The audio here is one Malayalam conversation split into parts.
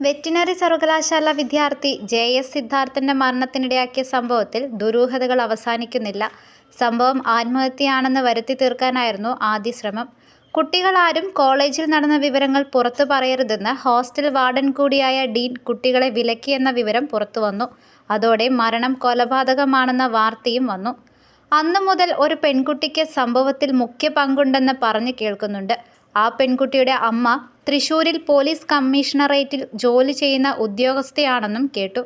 വെറ്റിനറി സർവകലാശാല വിദ്യാർത്ഥി JS സിദ്ധാർത്ഥന്റെ മരണത്തിനിടയാക്കിയ സംഭവത്തിൽ ദുരൂഹതകൾ അവസാനിക്കുന്നില്ല. സംഭവം ആത്മഹത്യയാണെന്ന് വരുത്തി തീർക്കാനായിരുന്നു ആദ്യ ശ്രമം. കുട്ടികളാരും കോളേജിൽ നടന്ന വിവരങ്ങൾ പുറത്തു പറയരുതെന്ന് ഹോസ്റ്റൽ വാർഡൻ കൂടിയായ ഡീൻ കുട്ടികളെ വിലക്കിയെന്ന വിവരം പുറത്തുവന്നു. അതോടെ മരണം കൊലപാതകമാണെന്ന വാർത്തയും വന്നു. അന്നു മുതൽ ഒരു പെൺകുട്ടിക്ക് സംഭവത്തിൽ മുഖ്യ പങ്കുണ്ടെന്ന് പറഞ്ഞു കേൾക്കുന്നുണ്ട്. ആ പെൺകുട്ടിയുടെ അമ്മ തൃശൂരിൽ പോലീസ് കമ്മീഷണറേറ്റിൽ ജോലി ചെയ്യുന്ന ഉദ്യോഗസ്ഥയാണെന്നും കേട്ടു.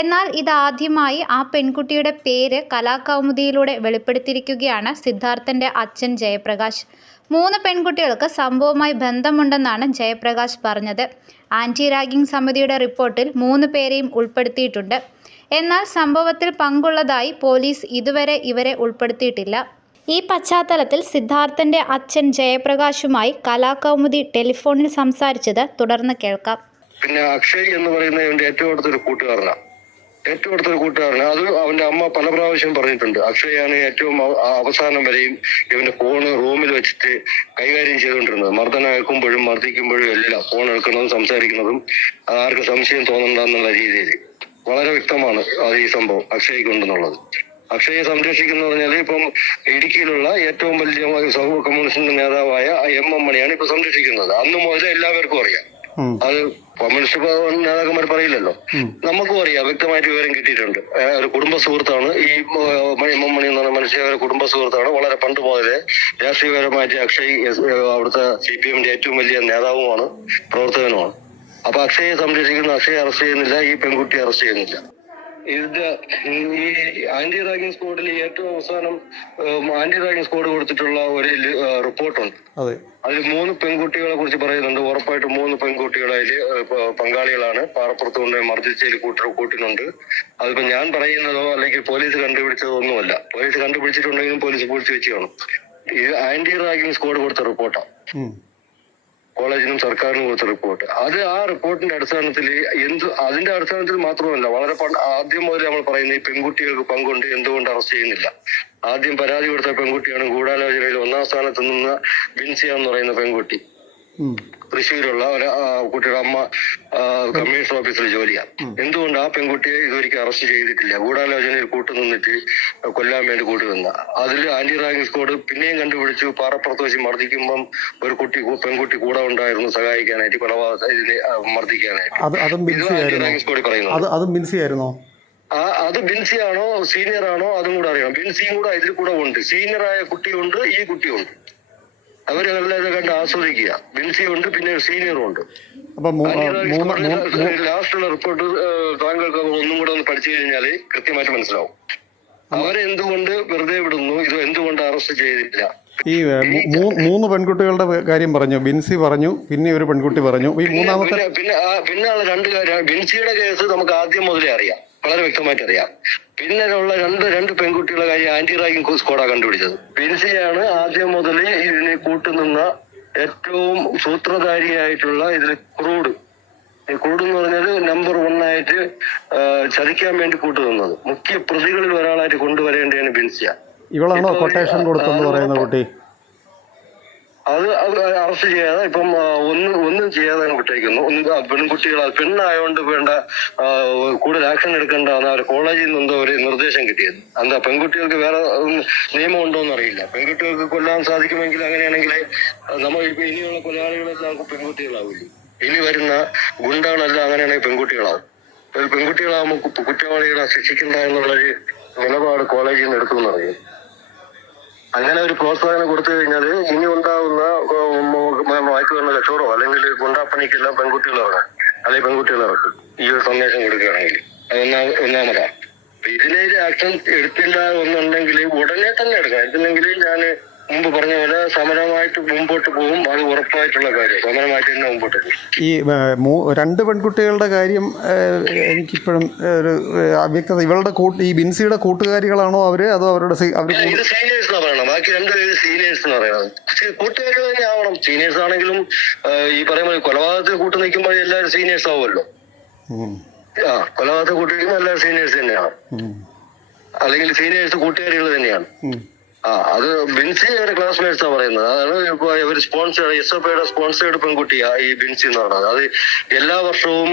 എന്നാൽ ഇതാദ്യമായി ആ പെൺകുട്ടിയുടെ പേര് കലാകൗമുദിയിലൂടെ വെളിപ്പെടുത്തിയിരിക്കുകയാണ് സിദ്ധാർത്ഥന്റെ അച്ഛൻ ജയപ്രകാശ്. 3 പെൺകുട്ടികൾക്ക് സംഭവവുമായി ബന്ധമുണ്ടെന്നാണ് ജയപ്രകാശ് പറഞ്ഞത്. ആന്റി റാഗിംഗ് സമിതിയുടെ റിപ്പോർട്ടിൽ 3 പേരെയും ഉൾപ്പെടുത്തിയിട്ടുണ്ട്. എന്നാൽ സംഭവത്തിൽ പങ്കുള്ളതായി പോലീസ് ഇതുവരെ ഇവരെ ഉൾപ്പെടുത്തിയിട്ടില്ല. ഈ പശ്ചാത്തലത്തിൽ സിദ്ധാർത്ഥന്റെ അച്ഛൻ ജയപ്രകാശുമായി കലാകൗമുദി ടെലിഫോണിൽ സംസാരിച്ചത് തുടർന്ന് കേൾക്കാം. പിന്നെ അക്ഷയ് എന്ന് പറയുന്ന എന്റെ ഏറ്റവും അടുത്തൊരു കൂട്ടുകാരനാണ്. അത് അവന്റെ അമ്മ പല പ്രാവശ്യം പറഞ്ഞിട്ടുണ്ട്. അക്ഷയാണ് ഏറ്റവും അവസാനം വരെയും ഇവന്റെ ഫോണ് റൂമിൽ വെച്ചിട്ട് കൈകാര്യം ചെയ്തുകൊണ്ടിരുന്നത്. മർദ്ദനമേൽക്കുമ്പോഴും മർദ്ദിക്കുമ്പോഴും എല്ലാം ഫോൺ എടുക്കുന്നതും സംസാരിക്കുന്നതും ആർക്കും സംശയം തോന്നണ്ടെന്നുള്ള രീതിയിൽ വളരെ വ്യക്തമാണ് അത് ഈ സംഭവം അക്ഷയ്ക്കുണ്ടെന്നുള്ളത്. അക്ഷയെ സംരക്ഷിക്കുന്ന പറഞ്ഞാല് ഇപ്പം ഇടുക്കിയിലുള്ള ഏറ്റവും വലിയ കമ്മ്യൂണിസ്റ്റ് നേതാവായ MM മണിയാണ് ഇപ്പൊ സംരക്ഷിക്കുന്നത്. അന്ന് മുതൽ എല്ലാവർക്കും അറിയാം. അത് കമ്മ്യൂണിസ്റ്റ് നേതാക്കന്മാർ പറയില്ലല്ലോ, നമുക്കും അറിയാം. വ്യക്തമായിട്ട് വിവരം കിട്ടിയിട്ടുണ്ട്. ഒരു കുടുംബ സുഹൃത്താണ് ഈ MM മണി എന്ന് പറഞ്ഞ മനുഷ്യ ഒരു കുടുംബ സുഹൃത്താണ്. വളരെ പണ്ട് മുതലേ രാഷ്ട്രീയപരമായിട്ട് അക്ഷയ് അവിടുത്തെ CPM ഏറ്റവും വലിയ നേതാവുമാണ്, പ്രവർത്തകനുമാണ്. അപ്പൊ അക്ഷയെ സംരക്ഷിക്കുന്ന അക്ഷയെ അറസ്റ്റ് ചെയ്യുന്നില്ല, ഈ പെൺകുട്ടിയെ അറസ്റ്റ് ചെയ്യുന്നില്ല. ഇതിന്റെ ഈ ആന്റി റാഗിംഗ് സ്ക്വാഡിൽ ഏറ്റവും അവസാനം ആന്റി റാഗിംഗ് സ്ക്വാഡ് കൊടുത്തിട്ടുള്ള ഒരു റിപ്പോർട്ടുണ്ട്. അതിൽ 3 പെൺകുട്ടികളെ കുറിച്ച് പറയുന്നുണ്ട്. ഉറപ്പായിട്ടും 3 പെൺകുട്ടികൾ അതിൽ പങ്കാളികളാണ്. പാറപ്പുറത്ത് കൊണ്ടുപോയി മർദ്ദിച്ചതിൽ കൂട്ടിനുണ്ട്. അതിപ്പോ ഞാൻ പറയുന്നതോ അല്ലെങ്കിൽ പോലീസ് കണ്ടുപിടിച്ചതോ ഒന്നുമല്ല. പോലീസ് കണ്ടുപിടിച്ചിട്ടുണ്ടെങ്കിലും പോലീസ് പൂഴ്ത്തി വെച്ച് കാണും. ഇത് ആന്റി റാഗിംഗ് സ്ക്വാഡ് കൊടുത്ത റിപ്പോർട്ടാണ്. കോളേജിനും സർക്കാരിനും കൊടുത്ത റിപ്പോർട്ട്. അത് ആ റിപ്പോർട്ടിന്റെ അടിസ്ഥാനത്തിൽ അതിന്റെ അടിസ്ഥാനത്തിൽ മാത്രമല്ല, വളരെ ആദ്യം മുതൽ നമ്മൾ പറയുന്ന ഈ പെൺകുട്ടികൾക്ക് പങ്കുണ്ട്, എന്തുകൊണ്ട് അറസ്റ്റ് ചെയ്യുന്നില്ല. ആദ്യം പരാതി കൊടുത്ത പെൺകുട്ടിയാണ് ഗൂഢാലോചനയിൽ 1ാം സ്ഥാനത്ത് നിന്ന് ബിൻസിയ എന്ന് പറയുന്ന പെൺകുട്ടി. തൃശ്ശൂരുള്ള ഒരു കുട്ടിയുടെ അമ്മ കമ്മീഷണർ ഓഫീസിൽ ജോലിയാണ്. എന്തുകൊണ്ട് ആ പെൺകുട്ടിയെ ഇതുവരെയ്ക്ക് അറസ്റ്റ് ചെയ്തിട്ടില്ല? ഗൂഢാലോചനയിൽ കൂട്ടുനിന്നിട്ട് കൊല്ലാൻ വേണ്ടി കൂട്ടുനിന്ന. അതിൽ ആന്റി റാഗിംഗ് സ്ക്വാഡ് പിന്നെയും കണ്ടുപിടിച്ചു. പാറപ്പുറത്ത് വെച്ച് മർദ്ദിക്കുമ്പം ഒരു പെൺകുട്ടി കൂടെ ഉണ്ടായിരുന്നു സഹായിക്കാനായിട്ട്, കൊലപാതകത്തിനെ മർദ്ദിക്കാനായിട്ട്. ആന്റി റാഗിംഗ് സ്ക്വാഡ് പറയുന്നത് അത് ബിൻസിയാണോ സീനിയർ ആണോ അതും കൂടെ അറിയണം. ബിൻസിയും കൂടെ ഇതിൽ കൂടെ ഉണ്ട്. സീനിയറായ കുട്ടിയുണ്ട്, ഈ കുട്ടിയുണ്ട്. അവരെല്ലാം കണ്ട് ആസ്വദിക്കുക. ബിൻസിയുണ്ട്, പിന്നെ സീനിയറും ഉണ്ട്. ലാസ്റ്റുള്ള റിപ്പോർട്ട് താങ്കൾക്ക് ഒന്നും കൂടെ ഒന്ന് പഠിച്ചു കഴിഞ്ഞാൽ കൃത്യമായിട്ട് മനസ്സിലാവും. അവരെന്തുകൊണ്ട് വെറുതെ വിടുന്നു, ഇത് എന്തുകൊണ്ട് അറസ്റ്റ് ചെയ്തിട്ടില്ല. ഈ 3 പെൺകുട്ടികളുടെ കാര്യം പറഞ്ഞു, ബിൻസി പറഞ്ഞു, പിന്നെ ഒരു പെൺകുട്ടി പറഞ്ഞു. ഈ മൂന്നാമത്തെ പിന്നെ 2 ബിൻസിയുടെ കേസ് നമുക്ക് ആദ്യം മുതലേ അറിയാം, വളരെ വ്യക്തമായിട്ട് അറിയാം. പിന്നെ ഉള്ള രണ്ട് പെൺകുട്ടികളുടെ കാര്യം ആന്റി റാഗിംഗ് സ്ക്വാഡാ കണ്ടുപിടിച്ചത്. ബിൻസിയാണ് ആദ്യം മുതലേ ഇതിന് കൂട്ടുനിന്ന ഏറ്റവും സൂത്രധാരിയായിട്ടുള്ള ഇതിൽ ക്രൂഡ് എന്ന് പറഞ്ഞത് നമ്പർ 1 ആയിട്ട് ചതിക്കാൻ വേണ്ടി കൂട്ടുനിന്നത്. മുഖ്യ പ്രതികളിൽ ഒരാളായിട്ട് കൊണ്ടുവരേണ്ടതാണ് ബിൻസിയ. ഇവളാണോ കൊട്ടേഷൻ കൊടുത്തെന്ന് പറയുന്ന കുട്ടി? അത് അറസ്റ്റ് ചെയ്യാതെ ഇപ്പം ഒന്നും ചെയ്യാതെ വിട്ടേക്കുന്നു. പെണ്ണായോണ്ട് വേണ്ട കൂടുതൽ ആക്ഷൻ എടുക്കേണ്ടതാണ് അവർ കോളേജിൽ നിന്ന് ഒരു നിർദ്ദേശം കിട്ടിയത്. എന്താ പെൺകുട്ടികൾക്ക് വേറെ നിയമം ഉണ്ടോന്ന് അറിയില്ല. പെൺകുട്ടികൾക്ക് കൊല്ലാൻ സാധിക്കുമെങ്കിൽ അങ്ങനെയാണെങ്കിൽ നമ്മൾ ഇപ്പൊ ഇനിയുള്ള കൊലയാളികളെല്ലാം നമുക്ക് പെൺകുട്ടികളാവില്ല. ഇനി വരുന്ന ഗുണ്ടകളെല്ലാം അങ്ങനെയാണെങ്കിൽ പെൺകുട്ടികളാവും. പെൺകുട്ടികളാകുമ്പോൾ കുറ്റവാളികളെ ശിക്ഷിക്കണ്ട എന്നുള്ളൊരു നിലപാട് കോളേജിൽ നിന്ന് എടുക്കുമെന്ന് അറിയും. അങ്ങനെ ഒരു പ്രോത്സാഹനം കൊടുത്തു കഴിഞ്ഞാൽ ഇനി ഉണ്ടാവുന്ന മയക്കുമരുന്ന് കച്ചവടമോ അല്ലെങ്കിൽ ഗുണ്ടാപ്പണിക്കെല്ലാം പെൺകുട്ടികളിറങ്ങാം, അല്ലെങ്കിൽ പെൺകുട്ടികളിറക്കും. ഈ ഒരു സന്ദേശം കൊടുക്കുകയാണെങ്കിൽ അത് ഒന്നാമതാണ്. ഇതിനൊരു ആക്ഷൻ എടുത്തില്ല എന്നുണ്ടെങ്കിൽ ഉടനെ തന്നെ എടുക്കാം. ഇതില്ലെങ്കിൽ ഞാൻ മുമ്പ് പറഞ്ഞ പോലെ സമരമായിട്ട് മുമ്പോട്ട് പോകും. അത് ഉറപ്പായിട്ടുള്ള കാര്യം. സമരമായിട്ട് തന്നെ മുമ്പോട്ട് പോകും. ഈ 2 പെൺകുട്ടികളുടെ കാര്യം എനിക്കിപ്പോഴും ഒരു അവ്യക്തത. ഇവളുടെ ഈ ബിൻസിയുടെ കൂട്ടുകാരികളാണോ അവര്, അതോ അവരുടെ ഇത് സീനിയേഴ്സ് എന്നാ പറയണം. ബാക്കി 2 പേര് സീനിയേഴ്സ് എന്ന് പറയുന്നത്. കൂട്ടുകാരികൾ തന്നെ ആവണം. സീനിയേഴ്സ് ആണെങ്കിലും ഈ പറയുമ്പോൾ കൊലപാതകത്തിൽ കൂട്ടു നിൽക്കുമ്പോൾ എല്ലാവരും സീനിയേഴ്സ് ആവുമല്ലോ. കൊലപാതകത്തിൽ കൂട്ടി നിൽക്കുമ്പോൾ എല്ലാവരും സീനിയേഴ്സ് തന്നെയാണ്, അല്ലെങ്കിൽ സീനിയേഴ്സ് കൂട്ടുകാരികൾ തന്നെയാണ്. അത് ബിൻസി അവരുടെ ക്ലാസ്മേറ്റ്സാ പറയുന്നത്. അതാണ് ഇപ്പൊ ഇവർ സ്പോൺസർ SFIയുടെ സ്പോൺസേർഡ് പെൺകുട്ടിയാ ഈ ബിൻസി എന്ന് പറയുന്നത്. അത് എല്ലാ വർഷവും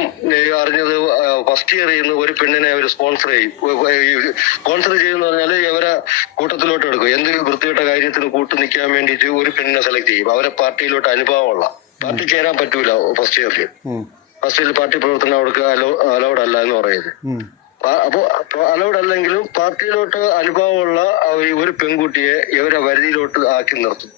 അറിഞ്ഞത് ഫസ്റ്റ് ഇയർ ചെയ്യുന്ന ഒരു പെണ്ണിനെ അവർ സ്പോൺസർ ചെയ്യും. സ്പോൺസർ ചെയ്യുന്ന പറഞ്ഞാൽ ഇവരെ കൂട്ടത്തിലോട്ട് എടുക്കും. എന്തെങ്കിലും വൃത്തികെട്ട കാര്യത്തിന് കൂട്ടു നിൽക്കാൻ വേണ്ടിയിട്ട് ഒരു പെണ്ണിനെ സെലക്ട് ചെയ്യും. അവരെ പാർട്ടിയിലോട്ട് അനുഭവമുള്ള, പാർട്ടി ചേരാൻ പറ്റൂല ഫസ്റ്റ് ഇയറിൽ. ഫസ്റ്റ് ഇയറിൽ പാർട്ടി പ്രവർത്തനം അവർക്ക് അലൗഡ് അല്ല എന്ന് പറയുന്നത്. അപ്പൊ അലൗഡ് അല്ലെങ്കിലും പാർട്ടിയിലോട്ട് അനുഭവമുള്ള ഒരു പെൺകുട്ടിയെ ഇവരെ വരുതിയിലോട്ട് ആക്കി നിർത്തും.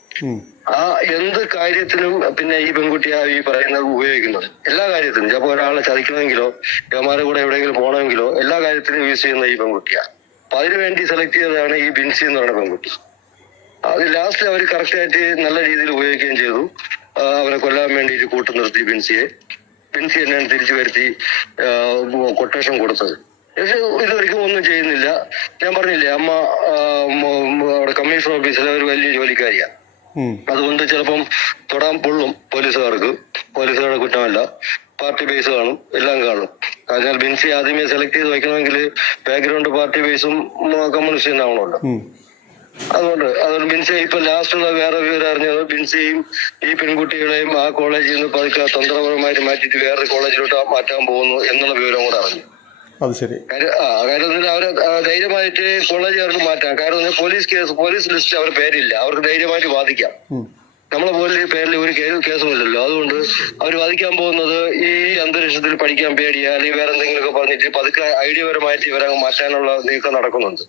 എന്ത് കാര്യത്തിനും പിന്നെ ഈ പെൺകുട്ടിയാ ഈ പറയുന്നത് ഉപയോഗിക്കുന്നത്. എല്ലാ കാര്യത്തിനും. ചിലപ്പോ ഒരാളെ ചതിക്കണമെങ്കിലോ ഇവന്മാരുടെ കൂടെ എവിടെയെങ്കിലും പോകണമെങ്കിലോ എല്ലാ കാര്യത്തിനും യൂസ് ചെയ്യുന്ന ഈ പെൺകുട്ടിയാ. അപ്പൊ അതിനുവേണ്ടി സെലക്ട് ചെയ്തതാണ് ഈ ബിൻസി എന്ന് പറയുന്ന പെൺകുട്ടി. അത് ലാസ്റ്റ് അവർ കറക്റ്റായിട്ട് നല്ല രീതിയിൽ ഉപയോഗിക്കുകയും ചെയ്തു. അവരെ കൊല്ലാൻ വേണ്ടിയിട്ട് കൂട്ടു നിർത്തി ബിൻസി തന്നെയാണ് തിരിച്ചു വരുത്തി കൊട്ടേഷൻ കൊടുത്തത്. പക്ഷെ ഇതൊരിക്കലും ഒന്നും ചെയ്യുന്നില്ല. ഞാൻ പറഞ്ഞില്ലേ, അമ്മ അവിടെ കമ്മീഷണർ ഓഫീസിലെ ഒരു വലിയ ജോലിക്കാരിയാ. അതുകൊണ്ട് ചിലപ്പം തൊടാൻ പൊള്ളും പോലീസുകാരുടെ കുറ്റമല്ല, പാർട്ടി ബേസ് കാണും, എല്ലാം കാണും. അതിനാൽ ബിൻസി ആദ്യമേ സെലക്ട് ചെയ്ത് വയ്ക്കണമെങ്കിൽ ബാക്ക്ഗ്രൗണ്ട് പാർട്ടി ബേസും കമ്മ്യൂണിസ്റ്റ് തന്നെ ആവണമല്ലോ. അതുകൊണ്ട് ബിൻസി ഇപ്പൊ ലാസ്റ്റുള്ള വേറെ വിവരം അറിഞ്ഞത് ബിൻസിയും ഈ പെൺകുട്ടികളെയും ആ കോളേജിൽ നിന്ന് പതുക്കെ തന്ത്രപരമായിട്ട് മാറ്റിയിട്ട് വേറൊരു കോളേജിലോട്ട് മാറ്റാൻ പോകുന്നു എന്നുള്ള വിവരം കൂടെ അറിഞ്ഞു. അത് ശരി. കാര്യം അവരെ ധൈര്യമായിട്ട് കോളേജുകാർക്ക് മാറ്റാം. കാരണം പോലീസ് ലിസ്റ്റ് അവരുടെ പേരില്ല, അവർക്ക് ധൈര്യമായിട്ട് വാദിക്കാം. നമ്മളെ പോലെ പേരിൽ ഒരു കേസുമില്ലല്ലോ. അതുകൊണ്ട് അവർ വാദിക്കാൻ പോകുന്നത് ഈ അന്തരീക്ഷത്തിൽ പഠിക്കാൻ പേടിയാ അല്ലെങ്കിൽ വേറെ എന്തെങ്കിലുമൊക്കെ പറഞ്ഞിട്ട് പതുക്കെ ഐഡിയപരമായിട്ട് ഇവരെ മാറ്റാനുള്ള നീക്കം നടക്കുന്നുണ്ട്.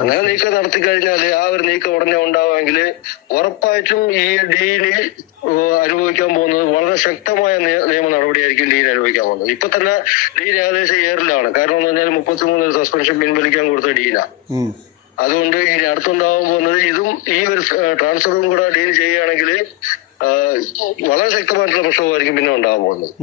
അങ്ങനെ നീക്കം നടത്തി കഴിഞ്ഞാല് ആ ഒരു നീക്കം ഉടനെ ഉണ്ടാവുമെങ്കിൽ ഉറപ്പായിട്ടും ഈ ഡീന് അനുഭവിക്കാൻ പോകുന്നത് വളരെ ശക്തമായ നിയമ നടപടിയായിരിക്കും ഡീൻ അനുഭവിക്കാൻ പോകുന്നത്. ഇപ്പൊ തന്നെ ഡീൻ ഏകദേശം ഏറിലാണ്. കാരണം എന്ന് പറഞ്ഞാൽ 33 സസ്പെൻഷൻ പിൻവലിക്കാൻ കൊടുത്ത ഡീനാ. അതുകൊണ്ട് ഇനി അടുത്തുണ്ടാവാൻ പോകുന്നത് ഇതും ഈ ഒരു ട്രാൻസ്ഫറും കൂടെ ഡീൽ ചെയ്യുകയാണെങ്കിൽ വളരെ ശക്തമായിട്ടുള്ള പ്രശ്നമായിരിക്കും പിന്നെ ഉണ്ടാവാൻ പോകുന്നത്.